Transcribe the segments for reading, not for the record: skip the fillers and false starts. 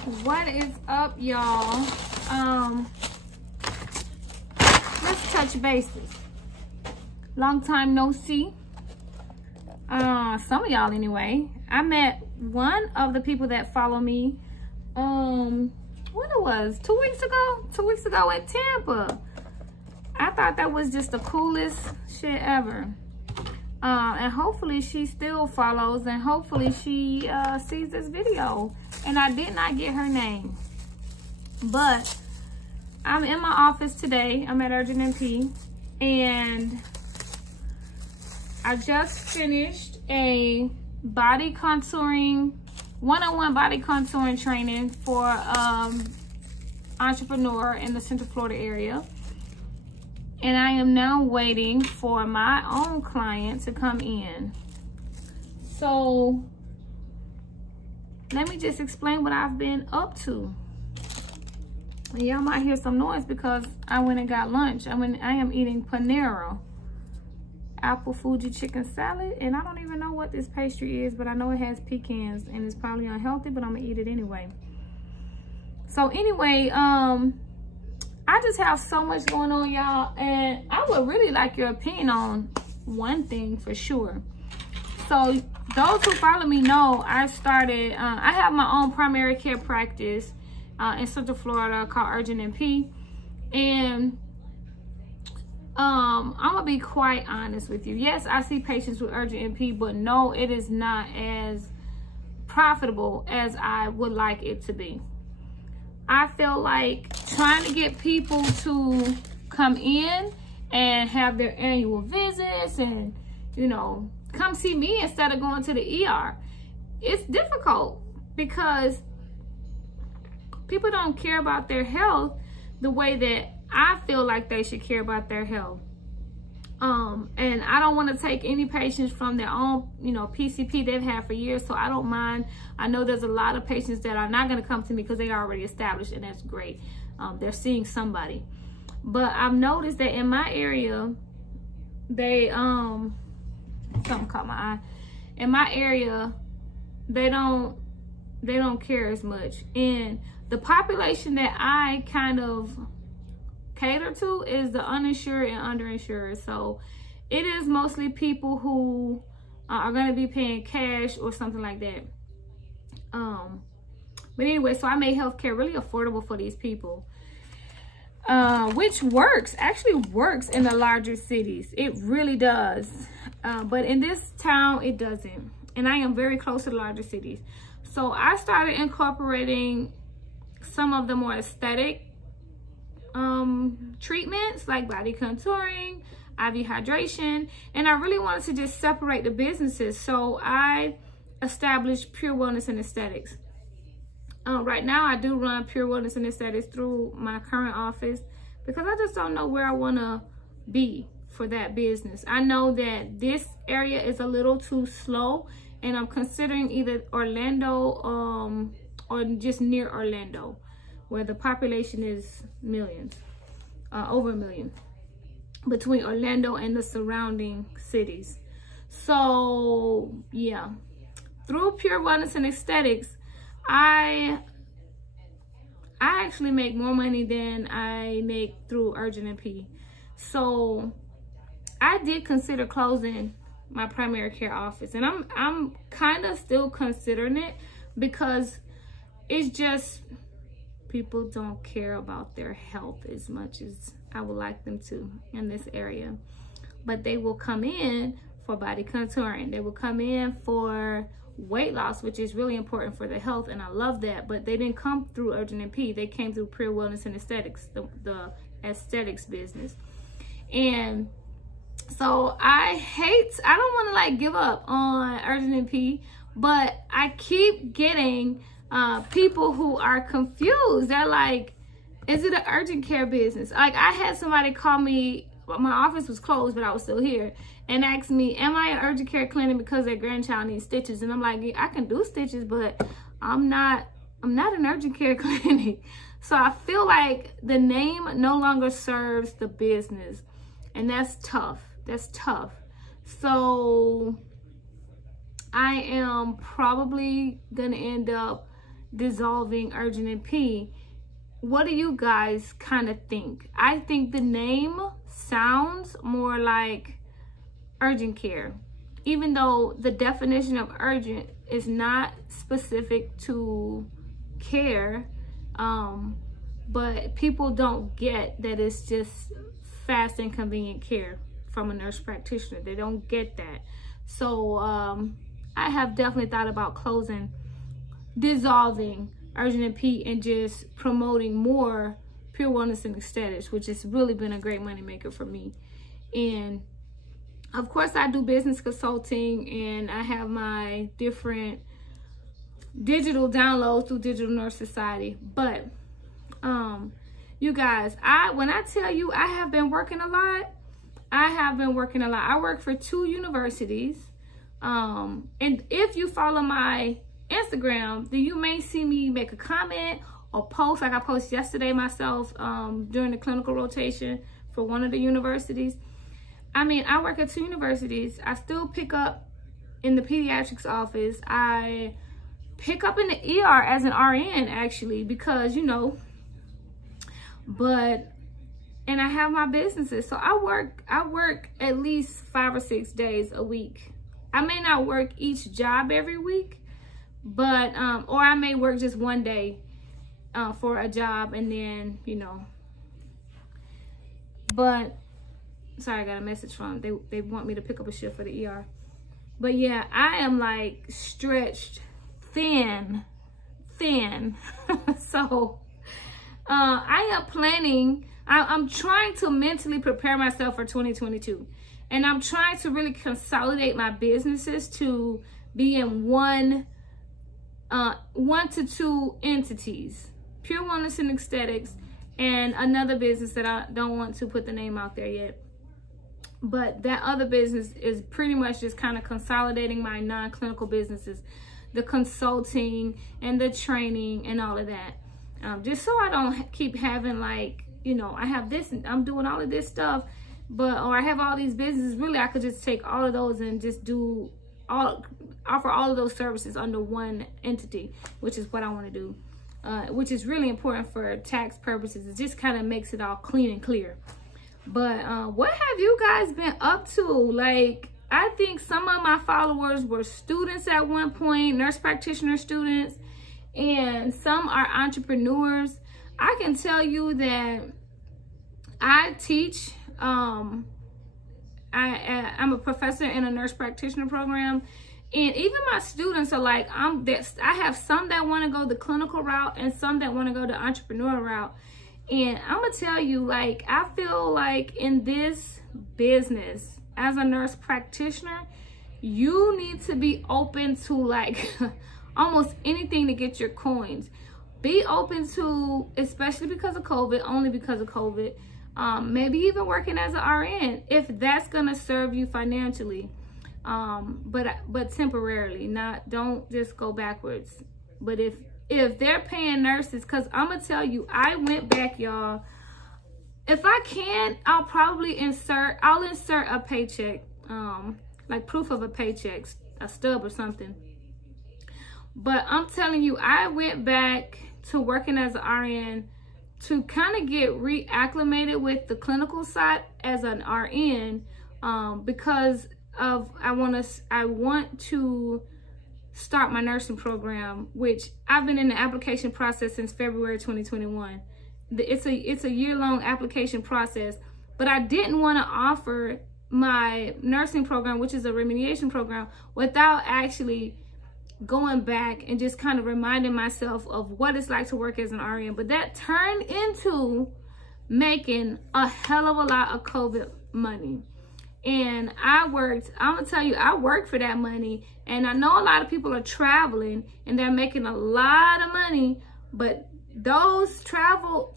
What is up, y'all? Let's touch bases. Long time no see. Some of y'all anyway. I met one of the people that follow me what it was 2 weeks ago in Tampa. I thought that was just the coolest shit ever. And hopefully she still follows, and hopefully she sees this video. And I did not get her name, but I'm in my office today. I'm at Urgent MP, and I just finished a body contouring, one-on-one body contouring training for entrepreneur in the Central Florida area. And I am now waiting for my own client to come in. So let me just explain what I've been up to. Y'all might hear some noise because I went and got lunch. I am eating Panera apple Fuji chicken salad, and I don't even know what this pastry is, but I know it has pecans and it's probably unhealthy, but I'm gonna eat it anyway. So anyway, I just have so much going on, y'all, and I would really like your opinion on one thing for sure. So those who follow me know I started, I have my own primary care practice in Central Florida called Urgent MP. And I'm gonna be quite honest with you. Yes, I see patients with Urgent MP, but no, it is not as profitable as I would like it to be. I feel like trying to get people to come in and have their annual visits and, you know, come see me instead of going to the ER. It's difficult because people don't care about their health the way that I feel like they should care about their health. And I don't want to take any patients from their own, you know, PCP they've had for years, so I don't mind. I know there's a lot of patients that are not going to come to me because they are already established, and that's great. They're seeing somebody. But I've noticed that in my area, they, something caught my eye. In my area, they don't care as much. And the population that I kind of cater to is the uninsured and underinsured. So it is mostly people who are going to be paying cash or something like that. But anyway, so I made healthcare really affordable for these people, which actually works in the larger cities. It really does. But in this town, it doesn't. And I am very close to the larger cities. So I started incorporating some of the more aesthetic treatments like body contouring, IV hydration, and I really wanted to just separate the businesses. So I established Pure Wellness and Aesthetics. Right now I do run Pure Wellness and Aesthetics through my current office because I just don't know where I want to be for that business. I know that this area is a little too slow, and I'm considering either Orlando or just near Orlando, where the population is millions, over 1 million, between Orlando and the surrounding cities. So yeah, through Pure Wellness and Aesthetics, I actually make more money than I make through Urgent MP. So I did consider closing my primary care office, and I'm kind of still considering it because it's just people don't care about their health as much as I would like them to in this area. But they will come in for body contouring. They will come in for weight loss, which is really important for their health, and I love that. But they didn't come through Urgent MP. They came through Pure Wellness and Aesthetics, the aesthetics business. And so I don't want to like give up on Urgent MP, but I keep getting people who are confused. They're like, is it an urgent care business? Like, I had somebody call me, my office was closed, but I was still here, and asked me, am I an urgent care clinic because their grandchild needs stitches? And I'm like, I can do stitches, but I'm not an urgent care clinic. So I feel like the name no longer serves the business, and that's tough. That's tough. So I am probably gonna end up dissolving urgent and P. What do you guys kind of think? I think the name sounds more like urgent care, even though the definition of urgent is not specific to care. But people don't get that it's just fast and convenient care from a nurse practitioner. They don't get that. So I have definitely thought about dissolving urgent and P and just promoting more pure wellness and aesthetics, which has really been a great moneymaker for me. And of course, I do business consulting, and I have my different digital downloads through Digital Nurse Society. But you guys, when I tell you I have been working a lot, I work for 2 universities. And if you follow my Instagram, then you may see me make a comment or post, like I posted yesterday myself during the clinical rotation for one of the universities. I mean, I work at 2 universities. I still pick up in the pediatrics office. I pick up in the ER as an RN, actually, because, you know, and I have my businesses. So I work at least 5 or 6 days a week. I may not work each job every week, but, or I may work just one day for a job, and then, you know, but, sorry, I got a message from, they want me to pick up a shift for the ER. But yeah, I am like stretched thin. So I am planning, I'm trying to mentally prepare myself for 2022. And I'm trying to really consolidate my businesses to be in one to 2 entities, Pure Wellness and Aesthetics, and another business that I don't want to put the name out there yet. But that other business is pretty much just kind of consolidating my non-clinical businesses, the consulting and the training and all of that. Just so I don't keep having, like, you know, I have this and I'm doing all of this stuff, or I have all these businesses. Really, I could just take all of those and just offer all of those services under one entity, which is what I want to do, which is really important for tax purposes. It just kind of makes it all clean and clear. But what have you guys been up to? Like, I think some of my followers were students at one point, nurse practitioner students, and some are entrepreneurs. I can tell you that I teach, I'm a professor in a nurse practitioner program, and even my students are like, I have some that want to go the clinical route and some that want to go the entrepreneur route. And I'm gonna tell you, like, I feel like in this business as a nurse practitioner, you need to be open to, like, almost anything to get your coins. Be open to, especially because of COVID, only because of COVID, maybe even working as an RN if that's gonna serve you financially, but temporarily. Don't just go backwards. But if they're paying nurses, because I'm gonna tell you, I went back, y'all. If I can, I'll insert a paycheck, like proof of a paycheck, a stub or something. But I'm telling you, I went back to working as an RN to kind of get reacclimated with the clinical side as an RN, because of I want to start my nursing program, which I've been in the application process since February 2021. It's a year-long application process, but I didn't want to offer my nursing program, which is a remediation program, without actually going back and just kind of reminding myself of what it's like to work as an RN. But that turned into making a hell of a lot of COVID money. And I'm gonna tell you, I worked for that money. And I know a lot of people are traveling and they're making a lot of money, but those travel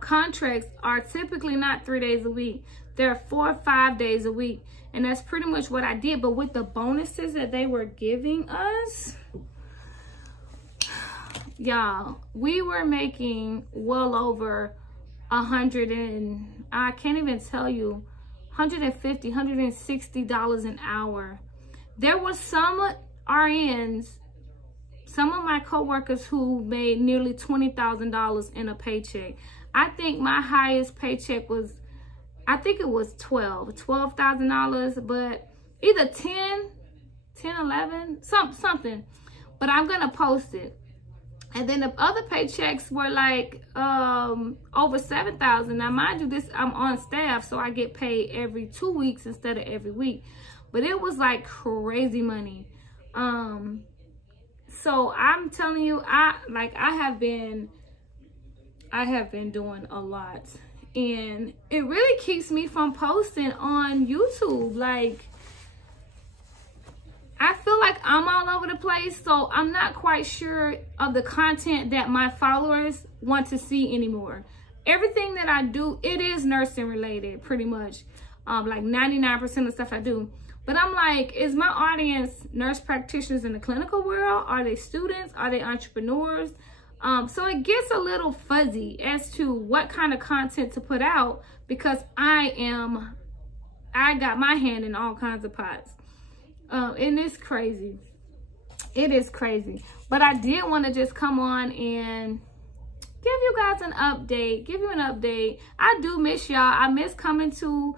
contracts are typically not 3 days a week. They're 4 or 5 days a week. And that's pretty much what I did. But with the bonuses that they were giving us, y'all, we were making well over I can't even tell you, $150, $160 an hour. There were some some of my coworkers who made nearly $20,000 in a paycheck. I think my highest paycheck was, I think it was $12,000, but either 10, 11, something. But I'm gonna post it. And then the other paychecks were like over 7,000. Now, mind you, I'm on staff, so I get paid every 2 weeks instead of every week. But it was like crazy money. So I'm telling you, I have been doing a lot, and it really keeps me from posting on YouTube. Like, I feel like I'm all over the place, so I'm not quite sure of the content that my followers want to see anymore. Everything that I do, it is nursing related, pretty much. Like 99% of stuff I do. But I'm like, is my audience nurse practitioners in the clinical world? Are they students? Are they entrepreneurs? So it gets a little fuzzy as to what kind of content to put out, because I got my hand in all kinds of pots. And it's crazy. It is crazy. But I did want to just come on and give you guys an update. Give you an update. I do miss y'all. I miss coming to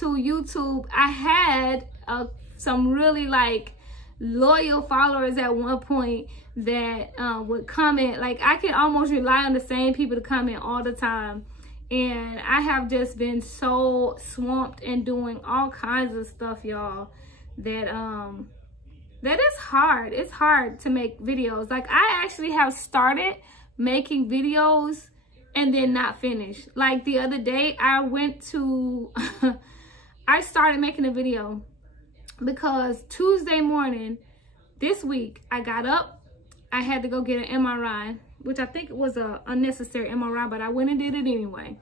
YouTube. I had some really like loyal followers at one point that would comment. Like, I can almost rely on the same people to comment all the time. And I have just been so swamped and doing all kinds of stuff, y'all, that is hard. It's hard to make videos. Like, I actually have started making videos and then not finished. Like, the other day I went to I started making a video because Tuesday morning this week I got up. I had to go get an MRI, which I think it was a unnecessary MRI, but I went and did it anyway.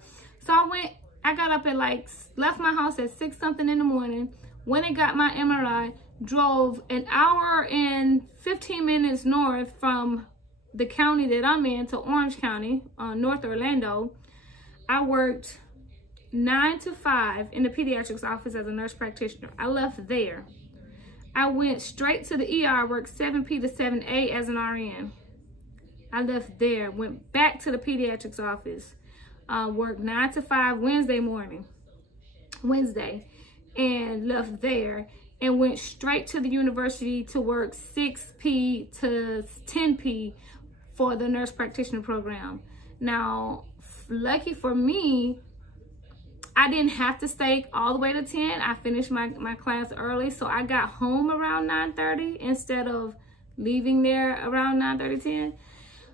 So I got up at left my house at 6 something in the morning, went and got my MRI, drove an hour and 15 minutes north from the county that I'm in to Orange County, North Orlando. I worked 9 to 5 in the pediatrics office as a nurse practitioner. I left there. I went straight to the ER, worked 7P to 7A as an RN. I left there, went back to the pediatrics office, worked 9 to 5 Wednesday, and left there and went straight to the university to work 6P to 10P for the nurse practitioner program. Now, lucky for me, I didn't have to stay all the way to 10. I finished my class early, so I got home around 9:30 instead of leaving there around 9:30, 10.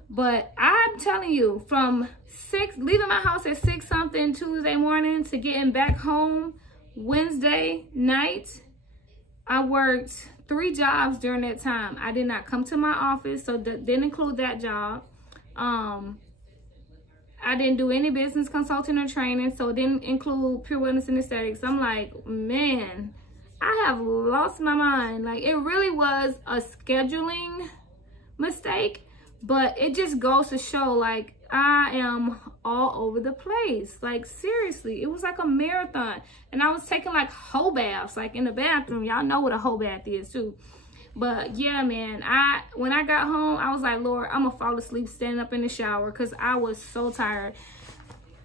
But I'm telling you, from leaving my house at 6 something Tuesday morning to getting back home Wednesday night, I worked 3 jobs during that time. I did not come to my office, so that didn't include that job. I didn't do any business consulting or training, so it didn't include Pure Wellness and Aesthetics. I'm like, man, I have lost my mind. Like, it really was a scheduling mistake, but it just goes to show, like, I am all over the place. Like, seriously, it was like a marathon. And I was taking like whole baths, like in the bathroom. Y'all know what a whole bath is too. But yeah, man, when I got home, I was like, Lord, I'm gonna fall asleep standing up in the shower because I was so tired.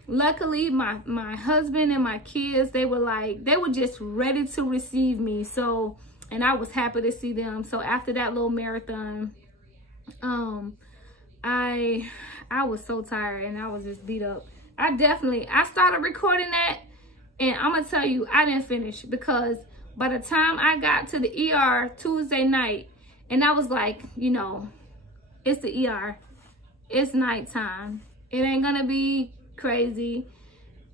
Luckily, my husband and my kids, they were just ready to receive me. So, and I was happy to see them. So after that little marathon, I was so tired and I was just beat up. I started recording that, and I'm gonna tell you, I didn't finish because by the time I got to the ER Tuesday night, and I was like, you know, it's the ER, it's nighttime, it ain't gonna be crazy.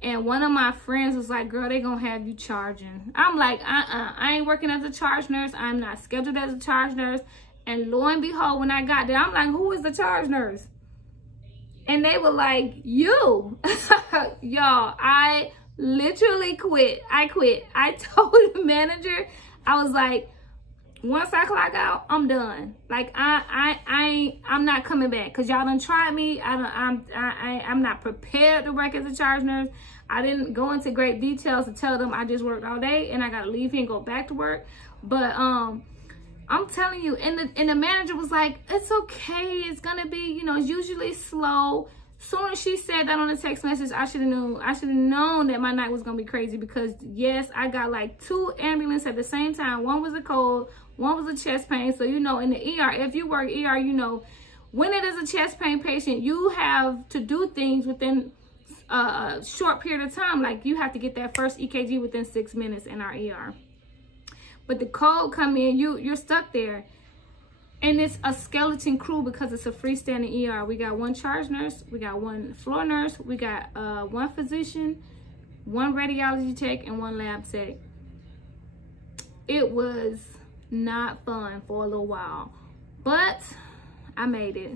And one of my friends was like, girl, they gonna have you charging. I'm like, I ain't working as a charge nurse. I'm not scheduled as a charge nurse. And lo and behold, when I got there, I'm like, who is the charge nurse? And they were like, you. Y'all, I literally quit. I quit. I told the manager, I was like, once I clock out, I'm done. Like, I'm not coming back because y'all done tried me. I'm not prepared to work as a charge nurse. I didn't go into great details to tell them I just worked all day and I gotta leave here and go back to work. But I'm telling you, and the manager was like, it's okay, it's gonna be, you know, it's usually slow. Soon as she said that on the text message, I should have known that my night was gonna be crazy, because yes, I got like 2 ambulances at the same time. One was a cold, one was a chest pain. So, you know, in the ER, if you work ER, you know, when it is a chest pain patient, you have to do things within a short period of time. Like, you have to get that first EKG within 6 minutes in our ER. But the cold come in, you're stuck there. And it's a skeleton crew because it's a freestanding ER. We got 1 charge nurse, we got 1 floor nurse, we got 1 physician, 1 radiology tech, and 1 lab tech. It was not fun for a little while, but I made it.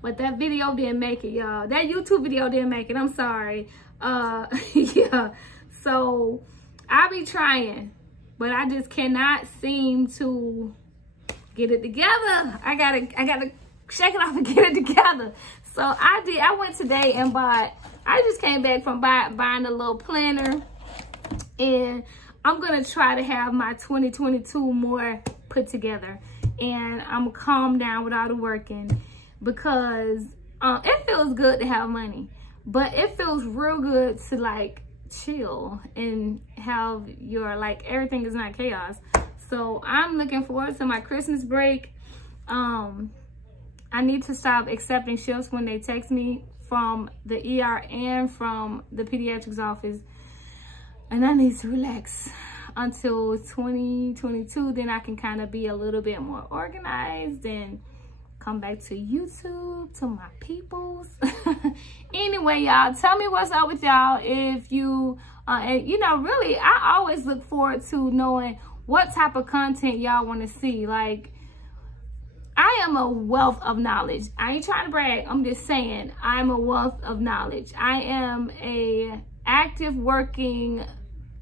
But that video didn't make it, y'all. That YouTube video didn't make it. I'm sorry. Yeah. So I be trying, but I just cannot seem to get it together. I gotta shake it off and get it together. So I went today and I just came back from buying a little planner, and I'm gonna try to have my 2022 more put together, and I'm calm down with all the working, because it feels good to have money, but it feels real good to like chill and have your, like, everything is not chaos. So I'm looking forward to my Christmas break. I need to stop accepting shifts when they text me from the ER and from the pediatrics office, and I need to relax until 2022. Then I can kind of be a little bit more organized and come back to YouTube, to my peoples. Anyway, y'all, tell me what's up with y'all. If you, and you know, really, I always look forward to knowing what type of content y'all want to see. Like, I am a wealth of knowledge. I ain't trying to brag. I'm just saying I'm a wealth of knowledge. I am a active working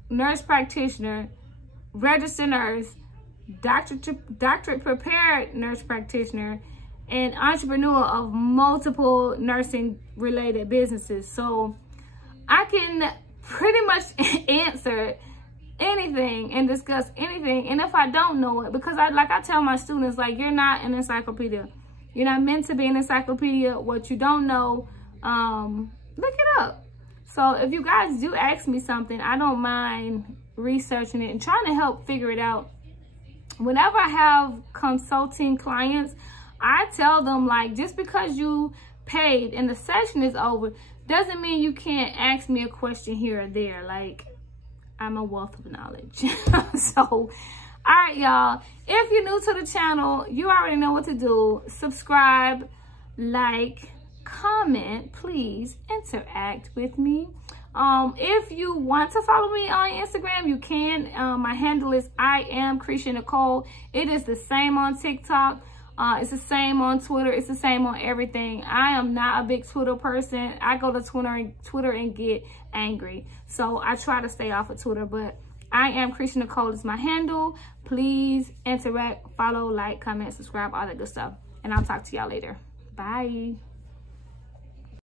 nurse practitioner, registered nurse, doctorate prepared nurse practitioner, and entrepreneur of multiple nursing related businesses. So I can pretty much answer anything and discuss anything. And if I don't know it, because I tell my students, like, you're not an encyclopedia. You're not meant to be an encyclopedia. What you don't know, look it up. So if you guys do ask me something, I don't mind researching it and trying to help figure it out. Whenever I have consulting clients, I tell them, like, just because you paid and the session is over doesn't mean you can't ask me a question here or there. Like, I'm a wealth of knowledge. So, all right, y'all. If you're new to the channel, you already know what to do. Subscribe, like, comment, please interact with me. If you want to follow me on Instagram, you can. My handle is I am Cretia Nicole. It is the same on TikTok. It's the same on Twitter. It's the same on everything. I am not a big Twitter person. I go to Twitter and get angry. So I try to stay off of Twitter, but I am Cretia Nicole is my handle. Please interact, follow, like, comment, subscribe, all that good stuff. And I'll talk to y'all later. Bye.